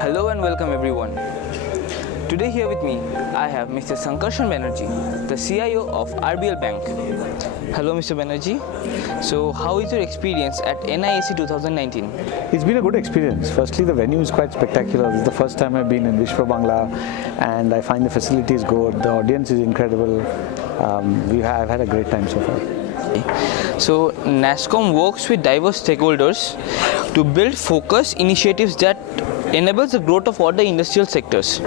Hello and welcome everyone. Today here with me I have Mr. Sankarson Banerjee, the CIO of RBL Bank. Hello Mr. Banerjee. So how is your experience at NISC 2019? It's been a good experience. Firstly, the venue is quite spectacular. This is the first time I've been in Vishwa Bangla and I find the facilities good, the audience is incredible. I've had a great time so far. So NASSCOM works with diverse stakeholders to build focused initiatives that enables the growth of all the industrial sectors.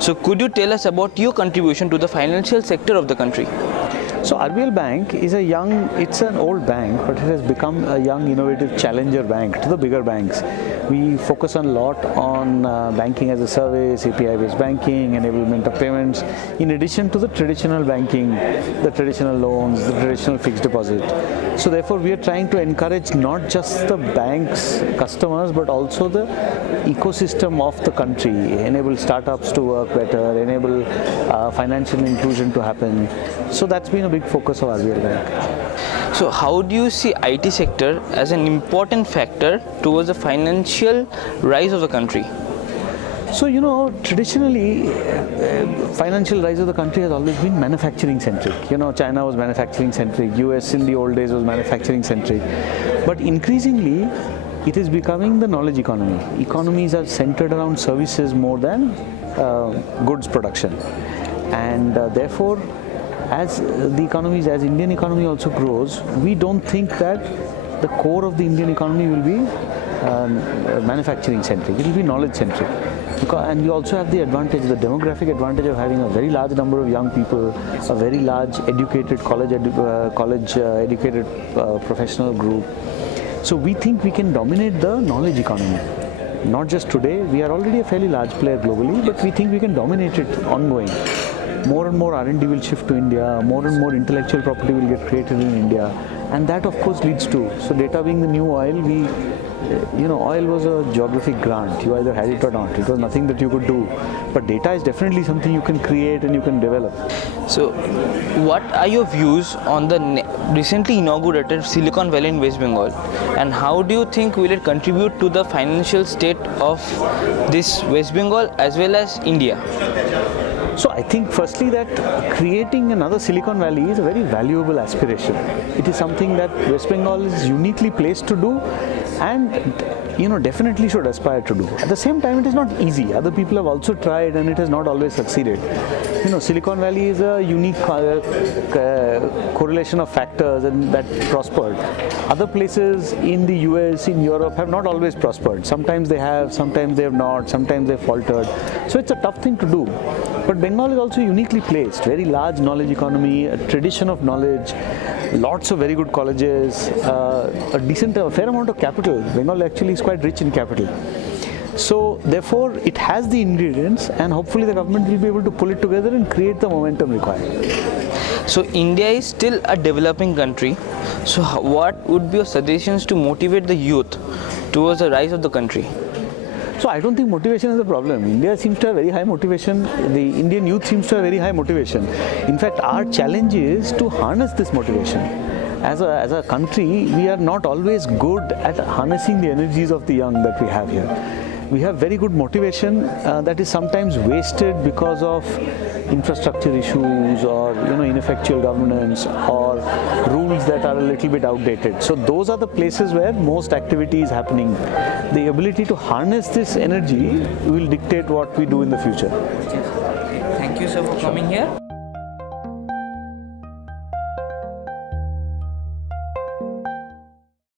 So could you tell us about your contribution to the financial sector of the country? So RBL Bank is it's an old bank, but it has become a young innovative challenger bank to the bigger banks. We focus a lot on banking as a service, API-based banking, enablement of payments, in addition to the traditional banking, the traditional loans, the traditional fixed deposit. So therefore we are trying to encourage not just the bank's customers, but also the ecosystem of the country, enable startups to work better, enable financial inclusion to happen. So that's been a big focus of RBL Bank. So how do you see IT sector as an important factor towards the financial rise of the country? So traditionally financial rise of the country has always been manufacturing centric. China was manufacturing centric, US in the old days was manufacturing centric, but increasingly it is becoming the knowledge economy. Economies are centered around services more than goods production, and therefore as Indian economy also grows, we don't think that the core of the Indian economy will be manufacturing centric. It will be knowledge centric. And you also have the advantage, the demographic advantage of having a very large number of young people, a very large educated college educated professional group. So we think we can dominate the knowledge economy. Not just today, we are already a fairly large player globally, but we think we can dominate it ongoing. More and more R&D will shift to India, more and more intellectual property will get created in India, and that of course leads to, so data being the new oil, oil was a geographic grant, you either had it or not, it was nothing that you could do, but data is definitely something you can create and you can develop. So what are your views on the recently inaugurated Silicon Valley in West Bengal, and how do you think will it contribute to the financial state of this West Bengal as well as India? So I think firstly that creating another Silicon Valley is a very valuable aspiration. It is something that West Bengal is uniquely placed to do and definitely should aspire to do. At the same time, it is not easy. Other people have also tried and it has not always succeeded. Silicon Valley is a unique correlation of factors and that prospered. Other places in the US, in Europe have not always prospered. Sometimes they have, sometimes they have not, sometimes they have faltered. So it's a tough thing to do. But Bengal is also uniquely placed, very large knowledge economy, a tradition of knowledge, lots of very good colleges, a fair amount of capital. Bengal actually is quite rich in capital. So therefore it has the ingredients and hopefully the government will be able to pull it together and create the momentum required. So India is still a developing country. So what would be your suggestions to motivate the youth towards the rise of the country? So I don't think motivation is a problem. India seems to have very high motivation. The Indian youth seems to have very high motivation. In fact, our challenge is to harness this motivation. As a country, we are not always good at harnessing the energies of the young that we have here. We have very good motivation that is sometimes wasted because of infrastructure issues or ineffectual governance or rules that are a little bit outdated. So those are the places where most activity is happening. The ability to harness this energy will dictate what we do in the future. Thank you sir for coming here.